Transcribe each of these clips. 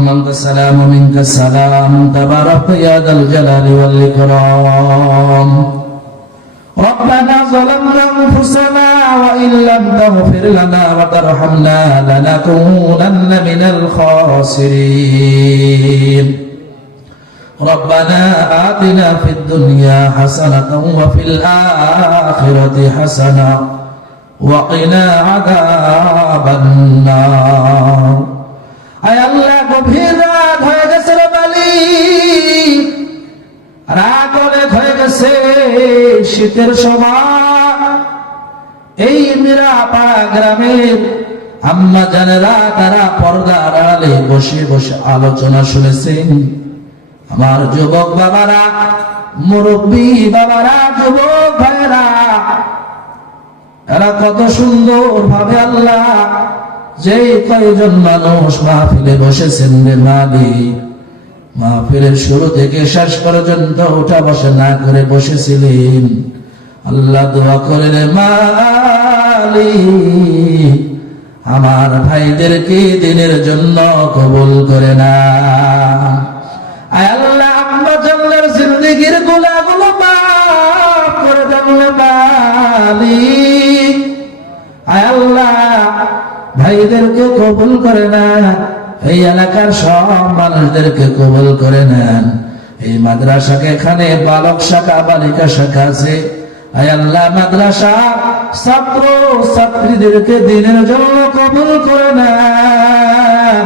اللهم أنت السلام ومنك السلام تبارك يا ذا الجلال والإكرام ربنا ظلمنا أنفسنا وإن لم تغفر لنا وترحمنا لنكونن من الخاسرين ربنا آتنا في الدنيا حسنة وفي الآخرة حسنة وقنا عذاب النار আয় আল্লাহ গভীর রাত হয়ে গেছে রে মালিক রাত অনেক হয়ে গেছে শীতের সময় এই মিরাপাড়া গ্রামের আম্মা জানেরা তারা পর্দার আড়ালে বসে বসে আলোচনা শুনেছেন আমার যুবক বাবারা মুরব্বী বাবারা যুবক ভাইরা এরা কত সুন্দর ভাবে আল্লাহ যে কয়জন মানুষ মাহফিলে বসেছেন রে মালিক মাহফিলের শুরু থেকে শেষ পর্যন্ত উঠা বসে না করে বসেছিলেন আল্লাহ দোয়া করে রে মালিক আমার ভাইদেরকে দিনের জন্য কবুল করে না আয় আল্লাহ আম্মা জানলার জিন্দেগির গুনাহগুলো মাফ করে দেন রে মালিক আয় আল্লাহ ভাইদেরকে কবুল করে না এই এলাকার সব মানুষদেরকে কবুল করে নেন এই মাদ্রাসাকে এখানে বালক শাখা বালিকা শাখা আছে আয় আল্লাহ মাদ্রাসা ছাত্র ছাত্রীদেরকে দিনের জন্য কবুল করে নেন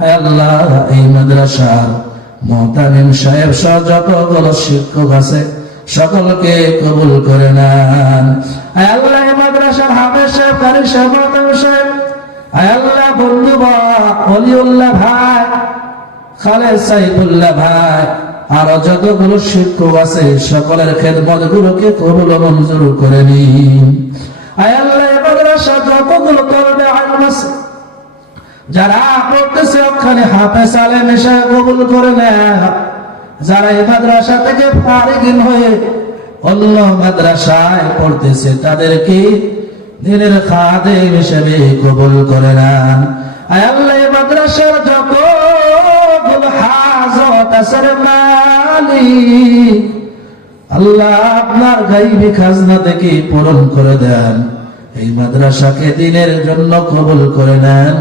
আয় আল্লাহ এই মাদ্রাসার মুহতামিম সাহেব সহ যতগুলো শিক্ষক আছে সকলকে কবুল করে নেন আয় আল্লাহ এই মাদ্রাসার হাফেজ সাহেব কারি সাহেব মুহতামিম সাহেব আয় আল্লাহ বন্ধু ওলিউল্লাহ ভাই খালেদ সাইফুল্লাহ ভাই আর যতগুলো শিক্ষক আছে সকলের খেদমত গুলোকে কবুল ও মঞ্জুর করে নিন আয় আল্লাহ এই মাদ্রাসা যতগুলো তলবে ইলম আছে যারা পড়তেছে ওখানে হাফেজ আলেম এসে কবুল করে নেন যারা এই মাদ্রাসা থেকে ফারিগিন হয়ে অন্য মাদ্রাসায় পড়তেছে তাদেরকে দিনের খাদেম হিসেবে কবুল করে নেন আয় আল্লাহ এই মাদ্রাসার যতগুলো হাজত আছে রে মালিক আল্লাহ আপনার গায়বী খাজনা থেকে পূরণ করে দেন এই মাদ্রাসাকে দিনের জন্য কবুল করে নেন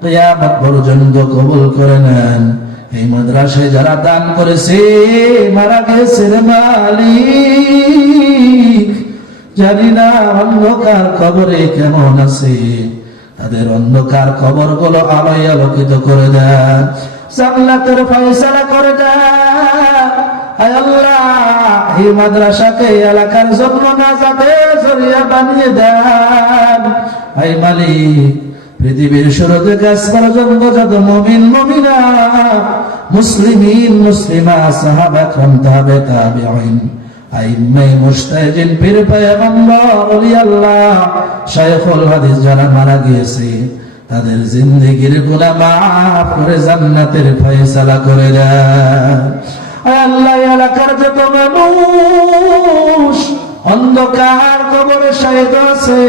কিয়ামত পর্যন্ত কবুল করে নেন এই মাদ্রাসায় যারা দান করেছে মারা গেছে রে মালিক জানি না অন্ধকার কবরে কেমন আছে তাদের অন্ধকার কবর গুলো আলোয় আলোকিত করে দেন জান্নাতের ফয়সালা করে দেন আয় আল্লাহ এই মাদ্রাসাকে এলাকার জন্য নাজাতের জরিয়া বানিয়ে দেন আয় মালিক পৃথিবীর শুরু থেকে আজ পর্যন্ত যত মুমিন মুমিনা মুসলিমিন মুসলিমা সাহাবা کرام তাবে তাবিঈন আইম্মাই মুজতাহিদিন পীর পয়গম্বর ওলি আল্লাহ শায়খুল হাদিস যারা মারা গিয়েছে তাদের জিন্দেগির গুনাহ মাফ করে জান্নাতের ফয়সালা করে দেন আল্লাহ এলাকার যত মানুষ অন্ধকার কবরে শায়িত আছে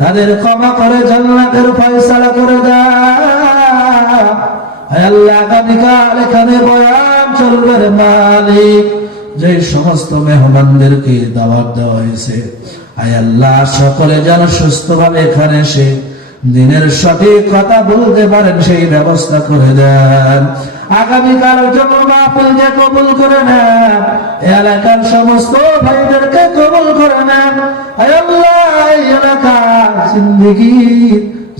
তাদের ক্ষমা করে জান্নাতের ফয়সালা করে দেন আল্লাহ আগামীকাল এখানে বয়ান চলবে রে মালিক যে সমস্ত মেহমানদেরকে দাওয়াত দেওয়া হয়েছে আয় আল্লাহ সকলে যেন সুস্থভাবে এখানে এসে দিনের সঠিক কথা বলতে পারেন সেই ব্যবস্থা করে দেন আগামীকাল জন্য মাহফিলকে কবুল করে নেন এলাকার সমস্ত ভাইদেরকে কবুল করে নেন আয় আল্লাহ এই এলাকার জিন্দেগি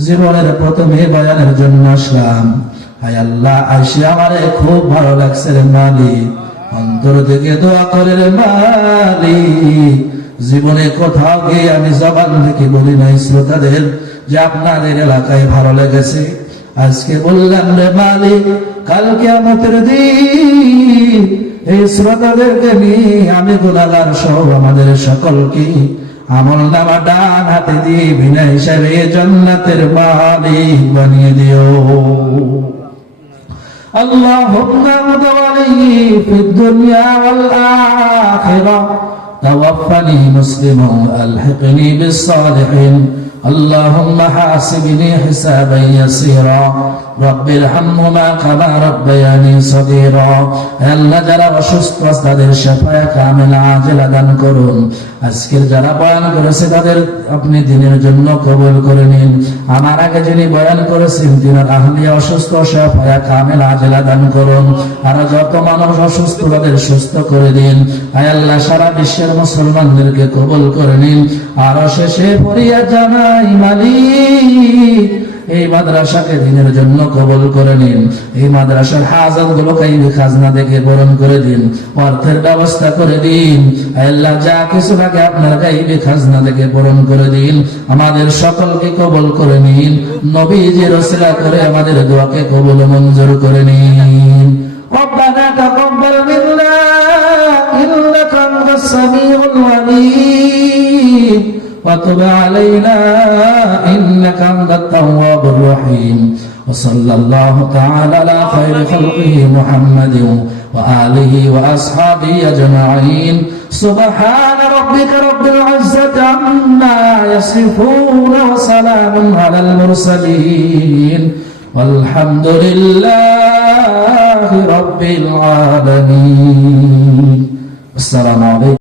জীবনের প্রথমে বয়ানের জন্য আসলাম আয় আল্লাহ আইসে আমারে খুব ভালো লাগছে রে মালিক অন্তর থেকে দোয়া করে রে মালিক জীবনে কোথাও গিয়ে আমি জবান থেকে বলি নাই শ্রোতাদের যে আপনাদের এলাকায় ভালো লেগেছে আজকে বললাম রে মালিক কাল কিয়ামতের দিন এই শ্রোতাদেরকে নিয়ে আমি গুনাহগার সহ আমাদের সকলকে আমলনামা ডান হাতে দিয়ে বিনা হিসাবে জান্নাতের মালিক বানিয়ে দিও اللهم اغفر لي في الدنيا والآخرة توفني مسلما ألحقني بالصالحين اللهم حاسبني حسابا يسيرا রব্বির হামহুমা কামা রাব্বায়ানি সগীরা। আল্লাহ যারা অসুস্থ তাদের শিফায়ে কামিলা আজেলা দান করুন। আজকের যারা বয়ান করেছে তাদের আপনি দিনের জন্য কবুল করে নিন। আমার আগে যিনি বয়ান করেছেন তিনার আহলিয়া অসুস্থ শিফায়ে কামিলা আজেলা দান করুন। আর যত মানুষ অসুস্থ তাদের সুস্থ করে দিন। আয় আল্লাহ সারা বিশ্বের মুসলমানদেরকে কবুল করে নিন। আর শেষে পড়িয়া জানাই মালিক এই মাদ্রাসাকে দিনের জন্য কবুল করে নিন। এই মাদ্রাসার হাজাত গুলো কাইবি খাজনা থেকে পূরণ করে দিন, অর্থের ব্যবস্থা করে দিন। আল্লাহ যা কিছু লাগে আপনার কাইবি খাজনা থেকে পূরণ করে দিন। আমাদের সকলকে কবুল করে নিন। নবীজির ওসিলা করে আমাদের দোয়াকে কবুল মঞ্জুর করে নিন। ربنا تقبل منا إنك أنت السميع العليم وتب علينا إنك أنت التواب الرحيم وصلى الله تعالى على خير خلقه محمد وآله وأصحابه أجمعين سبحان ربك رب العزة عما يصفون وسلام على المرسلين والحمد لله رب العالمين. السلام عليكم.